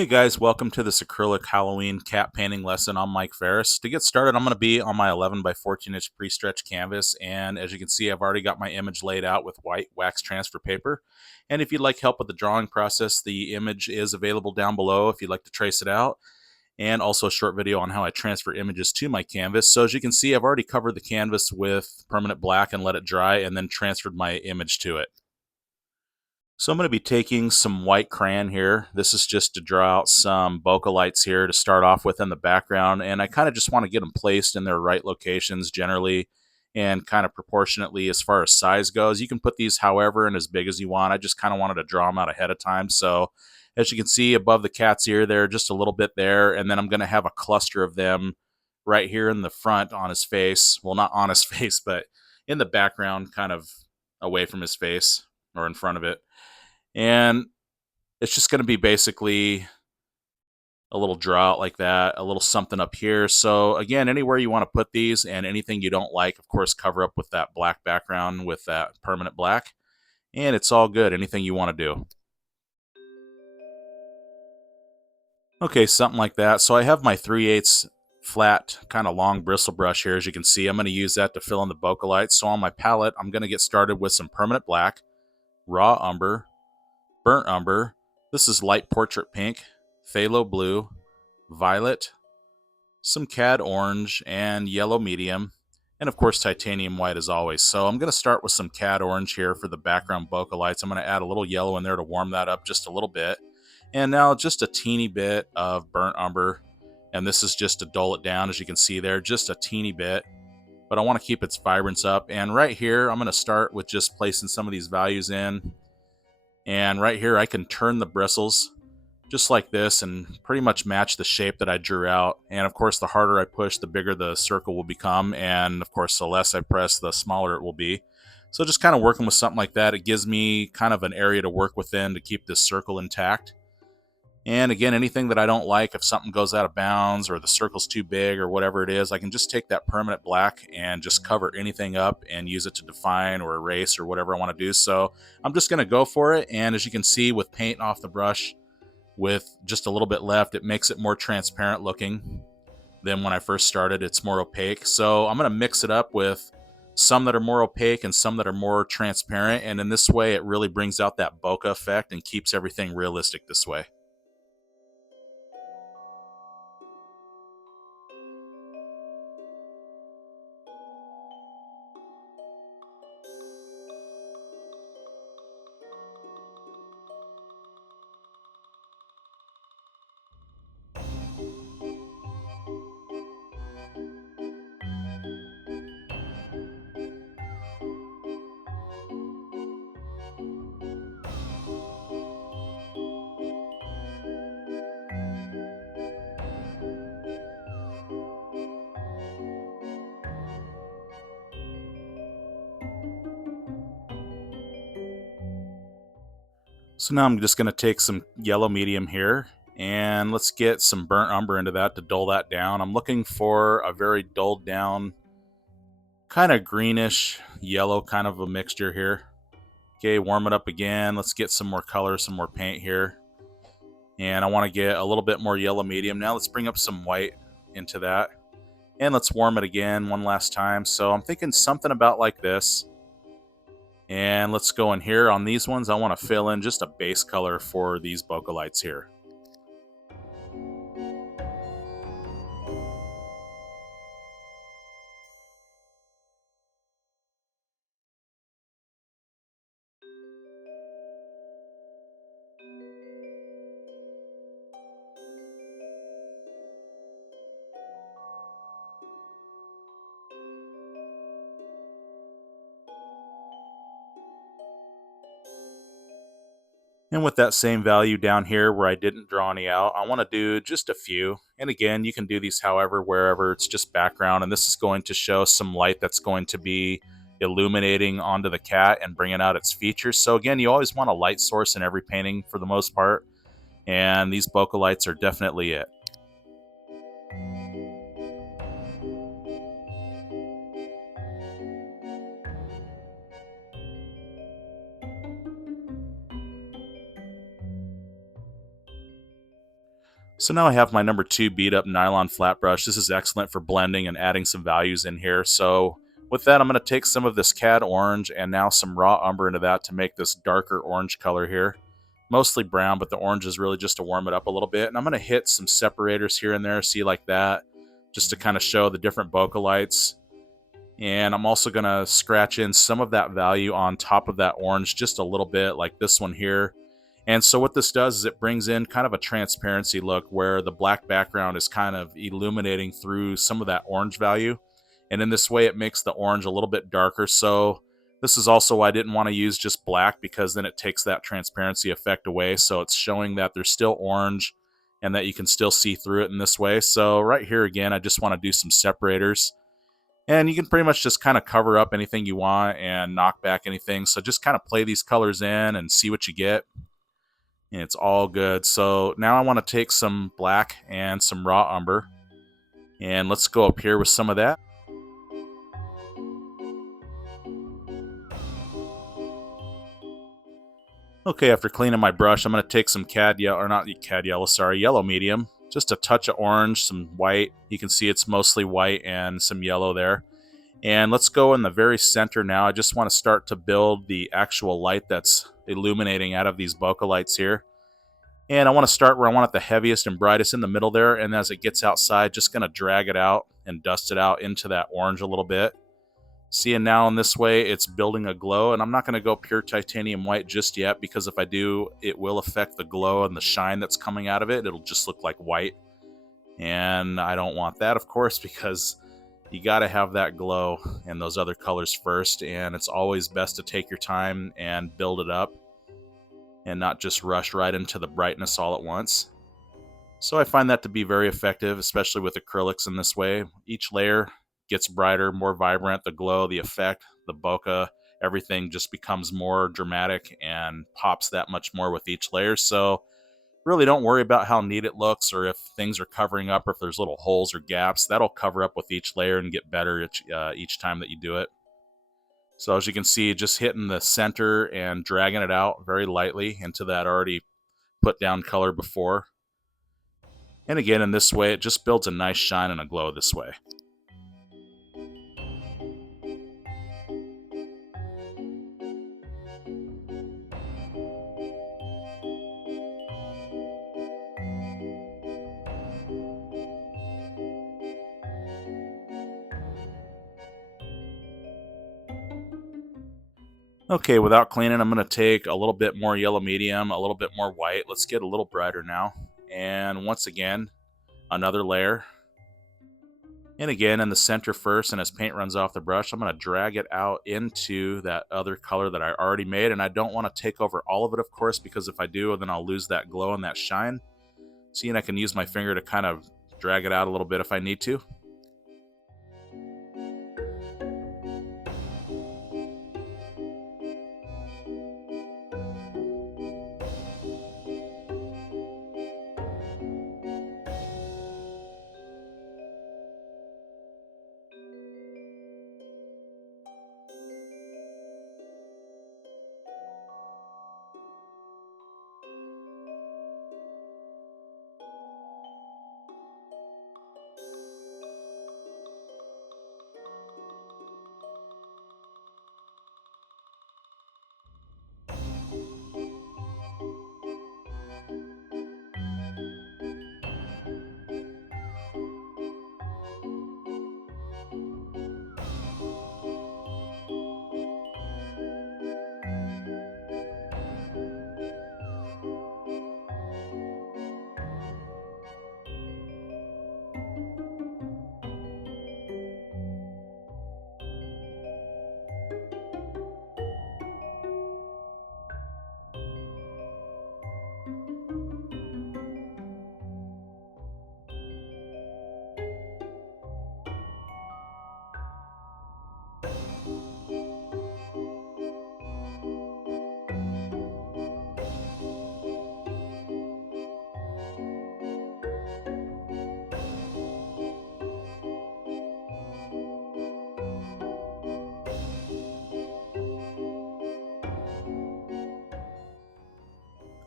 Hey guys, welcome to this acrylic Halloween cat painting lesson. I'm Mike Ferris. To get started, I'm going to be on my 11 by 14 inch pre-stretch canvas, and as you can see, I've already got my image laid out with white wax transfer paper. And if you'd like help with the drawing process, the image is available down below if you'd like to trace it out, and also a short video on how I transfer images to my canvas. So as you can see, I've already covered the canvas with permanent black and let it dry, and then transferred my image to it. So I'm going to be taking some white crayon here. This is just to draw out some bokeh lights here to start off with in the background. And I kind of just want to get them placed in their right locations generally and kind of proportionately as far as size goes. You can put these however and as big as you want. I just kind of wanted to draw them out ahead of time. So as you can see above the cat's ear there, just a little bit there. And then I'm going to have a cluster of them right here in the front on his face. Well, not on his face, but in the background, kind of away from his face or in front of it. And it's just going to be basically a little draw out like that, a little something up here. So again, anywhere you want to put these and anything you don't like, of course, cover up with that black background with that permanent black. And it's all good, anything you want to do. Okay, something like that. So I have my 3/8 flat, kind of long bristle brush here. As you can see, I'm going to use that to fill in the bokeh lights. So on my palette, I'm going to get started with some permanent black, raw umber, burnt umber. This is light portrait pink, phthalo blue, violet, some cad orange, and yellow medium, and of course titanium white as always. So I'm going to start with some cad orange here for the background bokeh lights. I'm going to add a little yellow in there to warm that up just a little bit. And now just a teeny bit of burnt umber, and this is just to dull it down, as you can see there, just a teeny bit. But I want to keep its vibrance up. And right here, I'm going to start with just placing some of these values in. And right here, I can turn the bristles just like this and pretty much match the shape that I drew out. And of course, the harder I push, the bigger the circle will become. And of course, the less I press, the smaller it will be. So just kind of working with something like that, it gives me kind of an area to work within to keep this circle intact. And again, anything that I don't like, if something goes out of bounds or the circle's too big or whatever it is, I can just take that permanent black and just cover anything up and use it to define or erase or whatever I want to do. So I'm just going to go for it. And as you can see with paint off the brush, with just a little bit left, it makes it more transparent looking than when I first started. It's more opaque. So I'm going to mix it up with some that are more opaque and some that are more transparent. And in this way, it really brings out that bokeh effect and keeps everything realistic this way. So now I'm just going to take some yellow medium here and let's get some burnt umber into that to dull that down. I'm looking for a very dulled down, kind of greenish yellow kind of a mixture here. Okay, warm it up again. Let's get some more color, some more paint here. And I want to get a little bit more yellow medium. Now let's bring up some white into that. And let's warm it again one last time. So I'm thinking something about like this. And let's go in here on these ones. I want to fill in just a base color for these bokeh lights here. And with that same value down here where I didn't draw any out, I want to do just a few. And again, you can do these however, wherever, it's just background. And this is going to show some light that's going to be illuminating onto the cat and bringing out its features. So again, you always want a light source in every painting for the most part. And these bokeh lights are definitely it. So now I have my number 2 beat up nylon flat brush. This is excellent for blending and adding some values in here. So with that, I'm going to take some of this Cad Orange and now some raw umber into that to make this darker orange color here. Mostly brown, but the orange is really just to warm it up a little bit. And I'm going to hit some separators here and there, see, like that, just to kind of show the different bokeh lights. And I'm also going to scratch in some of that value on top of that orange just a little bit, like this one here. And so what this does is it brings in kind of a transparency look where the black background is kind of illuminating through some of that orange value. And in this way, it makes the orange a little bit darker. So this is also why I didn't want to use just black, because then it takes that transparency effect away. So it's showing that there's still orange and that you can still see through it in this way. So right here again, I just want to do some separators. And you can pretty much just kind of cover up anything you want and knock back anything. So just kind of play these colors in and see what you get. And it's all good. So now I want to take some black and some raw umber. And let's go up here with some of that. Okay, after cleaning my brush, I'm going to take some yellow medium. Just a touch of orange, some white. You can see it's mostly white and some yellow there. And let's go in the very center now. I just want to start to build the actual light that's illuminating out of these bokeh lights here. And I want to start where I want it the heaviest and brightest in the middle there. And as it gets outside, just going to drag it out and dust it out into that orange a little bit. Seeing now in this way, it's building a glow. And I'm not going to go pure titanium white just yet, because if I do, it will affect the glow and the shine that's coming out of it. It'll just look like white. And I don't want that, of course, because you got to have that glow and those other colors first. And it's always best to take your time and build it up and not just rush right into the brightness all at once. So I find that to be very effective, especially with acrylics in this way. Each layer gets brighter, more vibrant, the glow, the effect, the bokeh, everything just becomes more dramatic and pops that much more with each layer. So really don't worry about how neat it looks or if things are covering up or if there's little holes or gaps. That'll cover up with each layer and get better each time that you do it. So as you can see, just hitting the center and dragging it out very lightly into that already put down color before. And again, in this way, it just builds a nice shine and a glow this way. Okay, without cleaning, I'm going to take a little bit more yellow medium, a little bit more white. Let's get a little brighter now. And once again, another layer. And again, in the center first, and as paint runs off the brush, I'm going to drag it out into that other color that I already made. And I don't want to take over all of it, of course, because if I do, then I'll lose that glow and that shine. See, and I can use my finger to kind of drag it out a little bit if I need to.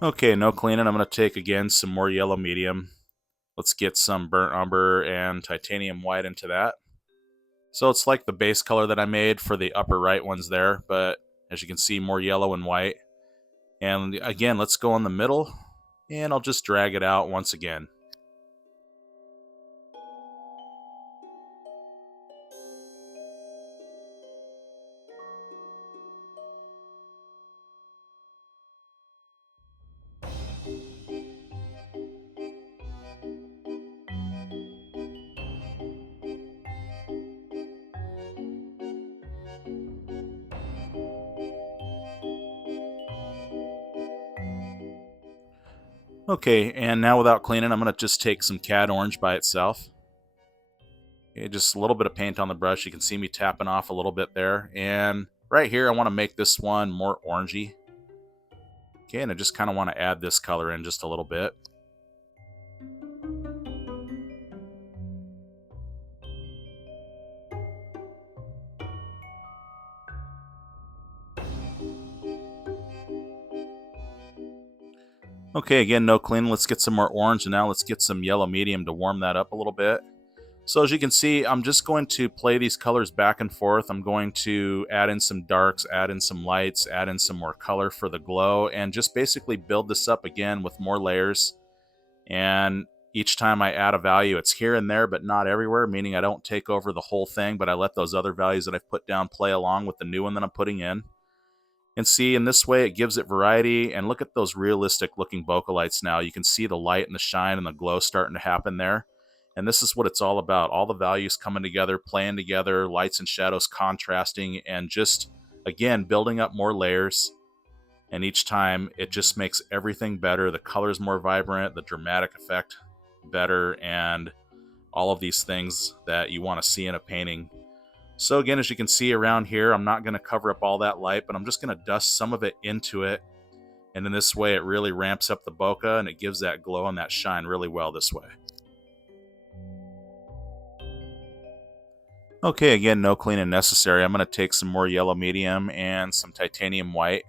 Okay, no cleaning. I'm going to take, again, some more yellow medium. Let's get some burnt umber and titanium white into that. So it's like the base color that I made for the upper right ones there, but as you can see, more yellow and white. And again, let's go in the middle, and I'll just drag it out once again. Okay, and now without cleaning, I'm going to just take some Cad Orange by itself. Okay, just a little bit of paint on the brush. You can see me tapping off a little bit there. And right here, I want to make this one more orangey. Okay, and I just kind of want to add this color in just a little bit. Okay, again, no cleaning. Let's get some more orange, and now let's get some yellow medium to warm that up a little bit. So as you can see, I'm just going to play these colors back and forth. I'm going to add in some darks, add in some lights, add in some more color for the glow, and just basically build this up again with more layers. And each time I add a value, it's here and there, but not everywhere, meaning I don't take over the whole thing, but I let those other values that I've put down play along with the new one that I'm putting in. And see, in this way, it gives it variety. And look at those realistic looking bokeh lights now. You can see the light and the shine and the glow starting to happen there. And this is what it's all about. All the values coming together, playing together, lights and shadows contrasting, and just, again, building up more layers. And each time, it just makes everything better. The color's more vibrant, the dramatic effect better, and all of these things that you want to see in a painting. So again, as you can see around here, I'm not going to cover up all that light, but I'm just going to dust some of it into it. And in this way, it really ramps up the bokeh, and it gives that glow and that shine really well this way. Okay, again, no cleaning necessary. I'm going to take some more yellow medium and some titanium white.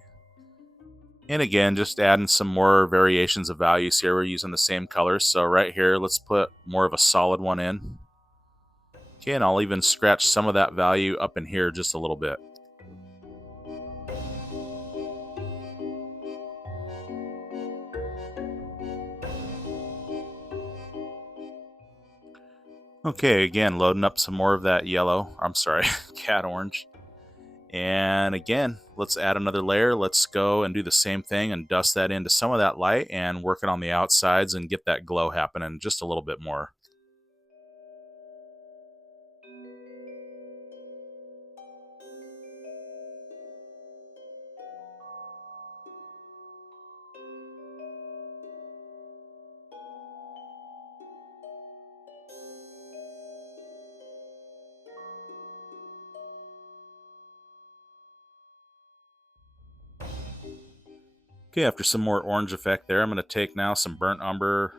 And again, just adding some more variations of values here. We're using the same colors. So right here, let's put more of a solid one in. Okay, and I'll even scratch some of that value up in here just a little bit. Okay, again, loading up some more of that yellow. I'm sorry, Cad Orange. And again, let's add another layer. Let's go and do the same thing and dust that into some of that light and work it on the outsides and get that glow happening just a little bit more. Okay, after some more orange effect there, I'm going to take now some burnt umber,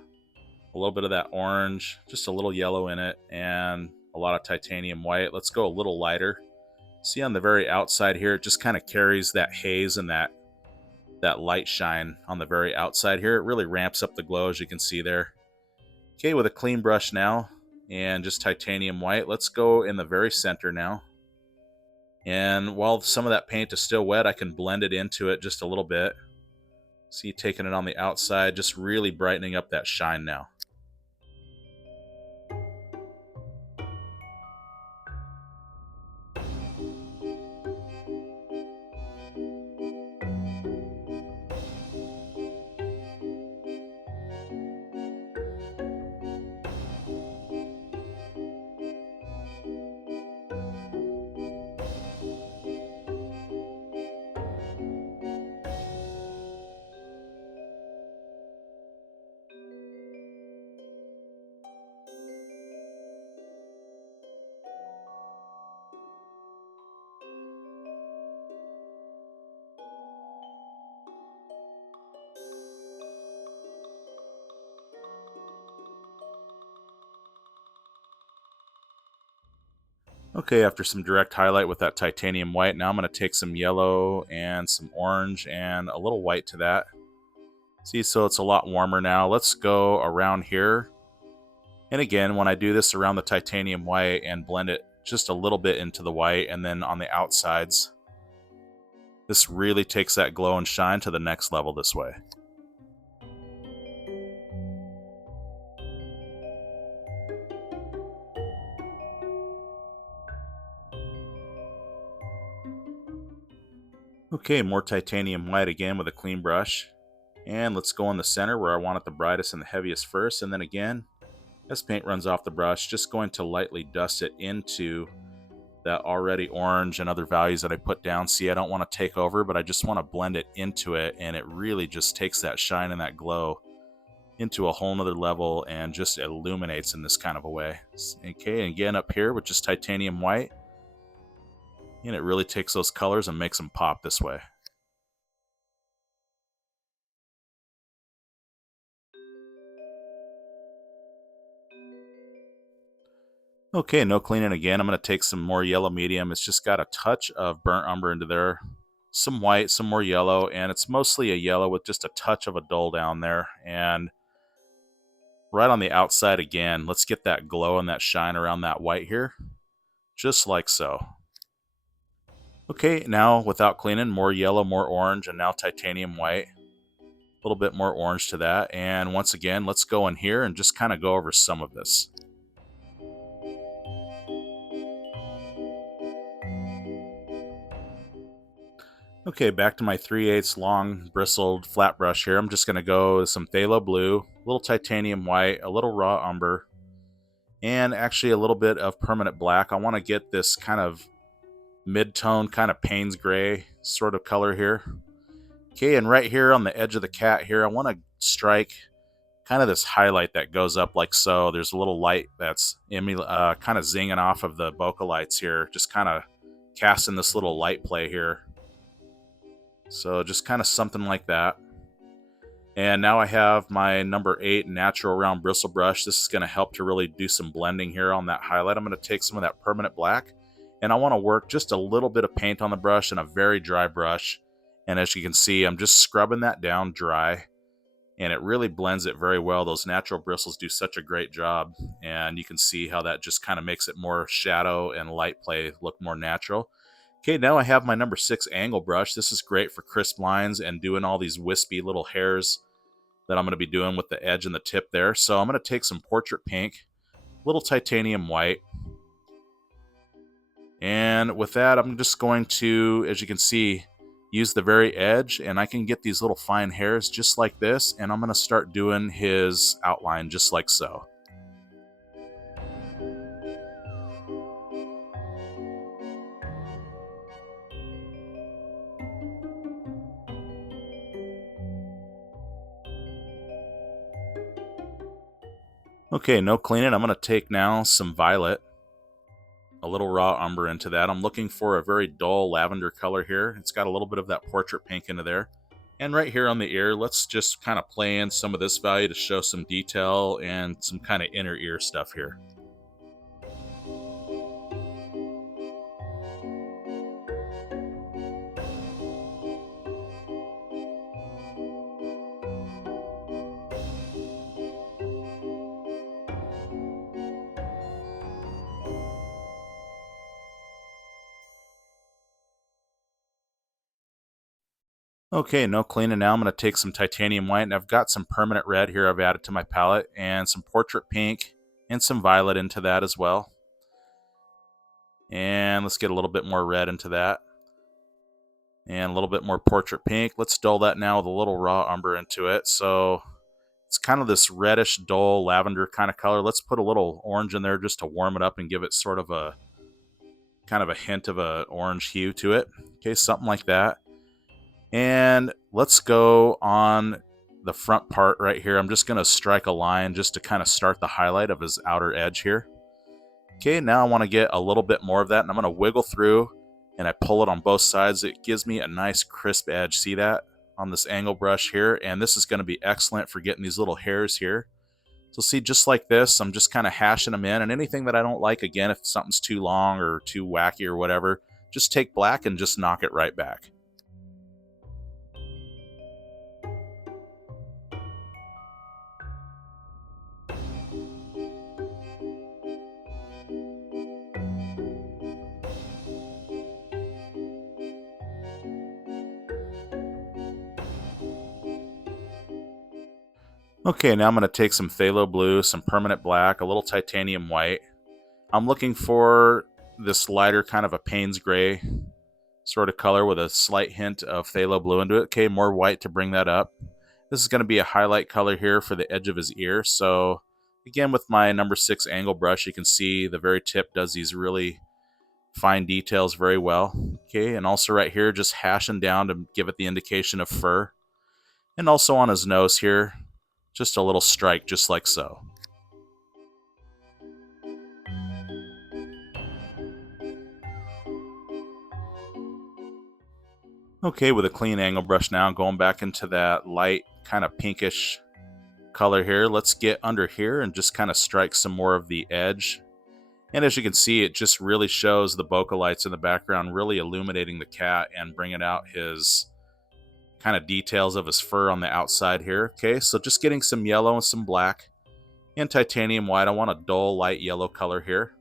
a little bit of that orange, just a little yellow in it, and a lot of titanium white. Let's go a little lighter. See on the very outside here, it just kind of carries that haze and that light shine on the very outside here. It really ramps up the glow, as you can see there. Okay, with a clean brush now, and just titanium white, let's go in the very center now. And while some of that paint is still wet, I can blend it into it just a little bit. See, taking it on the outside, just really brightening up that shine now. Okay, after some direct highlight with that titanium white, now I'm going to take some yellow and some orange and a little white to that. See, so it's a lot warmer now. Let's go around here And again, when I do this around the titanium white and blend it just a little bit into the white and then on the outsides, this really takes that glow and shine to the next level this way. Okay, more titanium white again with a clean brush. And let's go in the center where I want it the brightest and the heaviest first. And then again, as paint runs off the brush, just going to lightly dust it into that already orange and other values that I put down. See, I don't want to take over, but I just want to blend it into it, and it really just takes that shine and that glow into a whole nother level and just illuminates in this kind of a way. Okay, and again up here with just titanium white, and it really takes those colors and makes them pop this way. Okay, no cleaning again. I'm going to take some more yellow medium. It's just got a touch of burnt umber into there. Some white, some more yellow, and it's mostly a yellow with just a touch of a dull down there. And right on the outside again, let's get that glow and that shine around that white here. Just like so. Okay, now without cleaning, more yellow, more orange, and now titanium white. A little bit more orange to that. And once again, let's go in here and just kind of go over some of this. Okay, back to my 3/8 long bristled flat brush here. I'm just going to go with some Phthalo Blue, a little titanium white, a little raw umber, and actually a little bit of permanent black. I want to get this kind of mid-tone, kind of Payne's gray sort of color here. Okay, and right here on the edge of the cat here, I want to strike kind of this highlight that goes up like so. There's a little light that's kind of zinging off of the bokeh lights here, just kind of casting this little light play here. So just kind of something like that. And now I have my number 8 natural round bristle brush. This is going to help to really do some blending here on that highlight. I'm going to take some of that permanent black, and I want to work just a little bit of paint on the brush and a very dry brush. And as you can see, I'm just scrubbing that down dry, and it really blends it very well. Those natural bristles do such a great job, and you can see how that just kind of makes it more shadow and light play look more natural. Okay, now I have my number 6 angle brush. This is great for crisp lines and doing all these wispy little hairs that I'm going to be doing with the edge and the tip there. So I'm going to take some portrait pink, little titanium white, and with that I'm just going to, as you can see, use the very edge, and I can get these little fine hairs just like this, and I'm going to start doing his outline just like so. Okay, no cleaning. I'm going to take now some violet, a little raw umber into that. I'm looking for a very dull lavender color here. It's got a little bit of that portrait pink into there. And right here on the ear, let's just kind of play in some of this value to show some detail and some kind of inner ear stuff here. Okay, no cleaning now. I'm going to take some titanium white, and I've got some permanent red here I've added to my palette, and some portrait pink, and some violet into that as well. And let's get a little bit more red into that. And a little bit more portrait pink. Let's dull that now with a little raw umber into it. So it's kind of this reddish, dull lavender kind of color. Let's put a little orange in there just to warm it up and give it sort of a kind of a hint of an orange hue to it. Okay, something like that. And let's go on the front part right here. I'm just going to strike a line just to kind of start the highlight of his outer edge here. Okay, now I want to get a little bit more of that, and I'm going to wiggle through, and I pull it on both sides. It gives me a nice crisp edge. See that on this angle brush here? And this is going to be excellent for getting these little hairs here. So see, just like this, I'm just kind of hashing them in, and anything that I don't like, again, if something's too long or too wacky or whatever, just take black and just knock it right back. Okay, now I'm going to take some Phthalo Blue, some permanent black, a little titanium white. I'm looking for this lighter kind of a Payne's gray sort of color with a slight hint of Phthalo Blue into it. Okay, more white to bring that up. This is going to be a highlight color here for the edge of his ear. So again, with my number 6 angle brush, you can see the very tip does these really fine details very well. Okay, and also right here, just hashing down to give it the indication of fur. And also on his nose here, just a little strike, just like so. Okay, with a clean angle brush now, going back into that light kind of pinkish color here, let's get under here and just kind of strike some more of the edge. And as you can see, it just really shows the bokeh lights in the background, really illuminating the cat and bringing out his kind of details of his fur on the outside here. Okay, so just getting some yellow and some black and titanium white. I want a dull light yellow color here.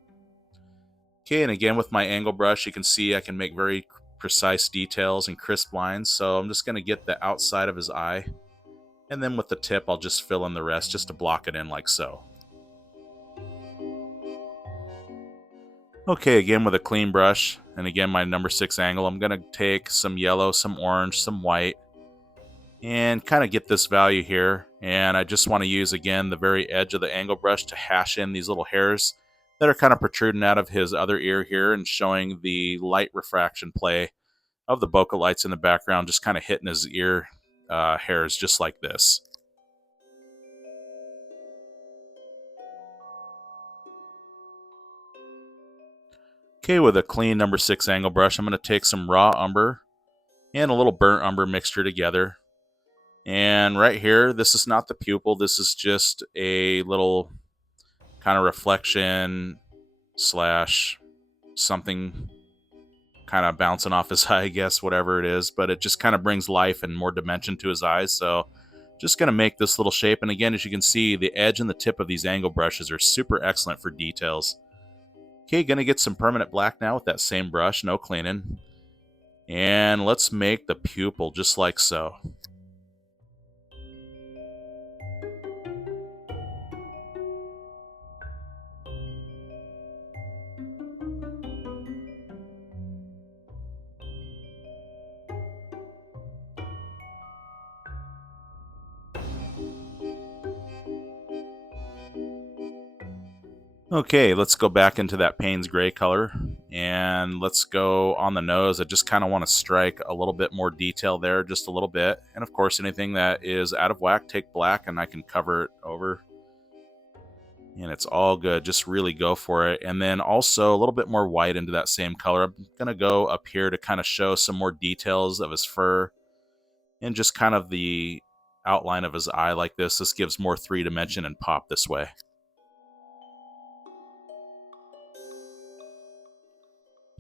Okay, and again with my angle brush, you can see I can make very precise details and crisp lines. So I'm just going to get the outside of his eye. And then with the tip, I'll just fill in the rest just to block it in like so. Okay, again with a clean brush, and again my number 6 angle, I'm going to take some yellow, some orange, some white, and kind of get this value here. And I just want to use, again, the very edge of the angle brush to hash in these little hairs that are kind of protruding out of his other ear here and showing the light refraction play of the bokeh lights in the background, just kind of hitting his ear hairs just like this. Okay, with a clean number 6 angle brush, I'm going to take some raw umber and a little burnt umber mixture together. And right here, this is not the pupil. This is just a little kind of reflection slash something kind of bouncing off his eye, I guess, whatever it is. But it just kind of brings life and more dimension to his eyes. So just going to make this little shape. And again, as you can see, the edge and the tip of these angle brushes are super excellent for details. Okay, going to get some permanent black now with that same brush, no cleaning. And let's make the pupil just like so. Okay, let's go back into that Payne's gray color, and let's go on the nose. I just kind of want to strike a little bit more detail there, just a little bit. And of course, anything that is out of whack, take black and I can cover it over. And it's all good. Just really go for it. And then also a little bit more white into that same color. I'm going to go up here to kind of show some more details of his fur and just kind of the outline of his eye like this. This gives more 3-dimension and pop this way.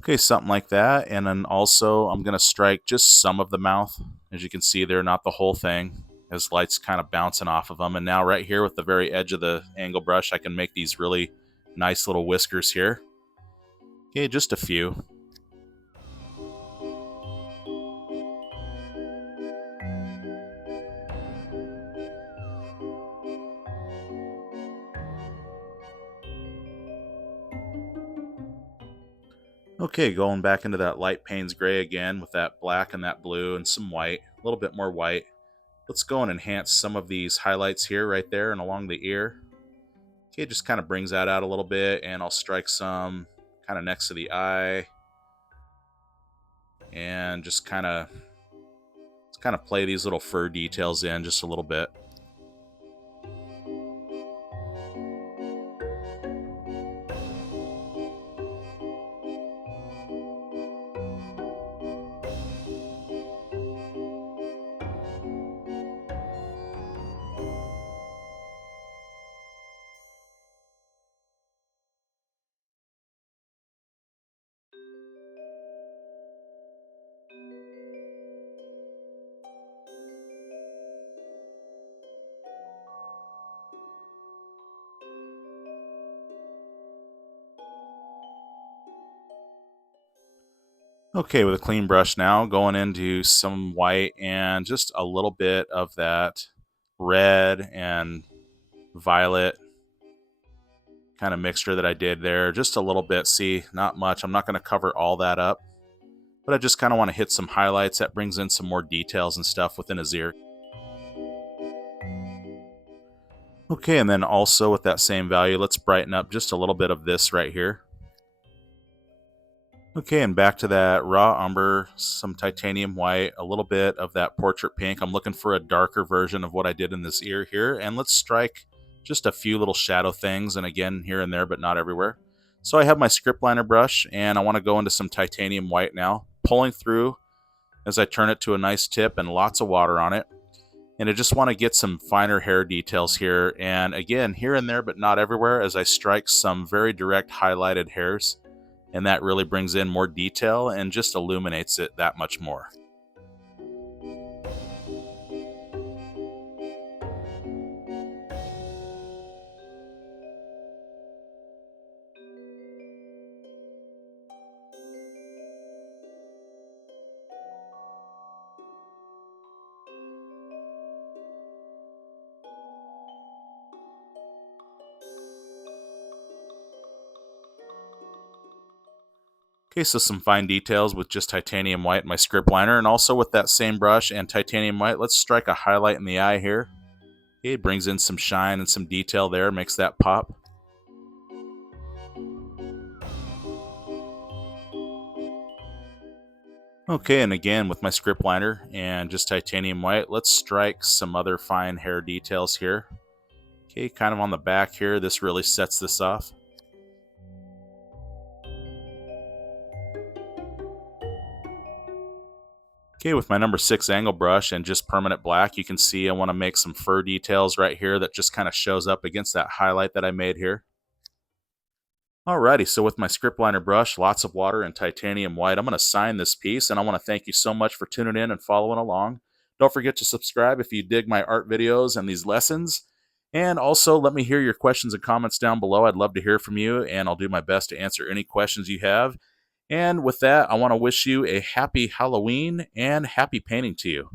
Okay, something like that. And then also I'm going to strike just some of the mouth. As you can see there, not the whole thing. His light's kind of bouncing off of them. And now right here with the very edge of the angle brush, I can make these really nice little whiskers here. Okay, just a few. Okay, going back into that light Payne's gray again with that black and that blue and some white, a little bit more white. Let's go and enhance some of these highlights here, right there and along the ear. Okay, just kind of brings that out a little bit, and I'll strike some kind of next to the eye. And just kind of play these little fur details in just a little bit. Okay, with a clean brush now, going into some white and just a little bit of that red and violet kind of mixture that I did there. Just a little bit. See, not much. I'm not going to cover all that up, but I just kind of want to hit some highlights. That brings in some more details and stuff within his ear. Okay, and then also with that same value, let's brighten up just a little bit of this right here. Okay, and back to that raw umber, some titanium white, a little bit of that portrait pink. I'm looking for a darker version of what I did in this ear here, and let's strike just a few little shadow things, and again, here and there, but not everywhere. So I have my script liner brush, and I want to go into some titanium white now, pulling through as I turn it to a nice tip and lots of water on it. And I just want to get some finer hair details here, and again, here and there, but not everywhere, as I strike some very direct highlighted hairs. And that really brings in more detail and just illuminates it that much more. Okay, so some fine details with just titanium white, my script liner, and also with that same brush and titanium white, let's strike a highlight in the eye here. Okay, it brings in some shine and some detail there, makes that pop. Okay, and again with my script liner and just titanium white, let's strike some other fine hair details here. Okay, kind of on the back here, this really sets this off. Okay, with my number 6 angle brush and just permanent black, you can see I want to make some fur details right here that just kind of shows up against that highlight that I made here. Alrighty, so with my script liner brush, lots of water and titanium white, I'm going to sign this piece, and I want to thank you so much for tuning in and following along. Don't forget to subscribe if you dig my art videos and these lessons. And also, let me hear your questions and comments down below. I'd love to hear from you, and I'll do my best to answer any questions you have. And with that, I want to wish you a happy Halloween and happy painting to you.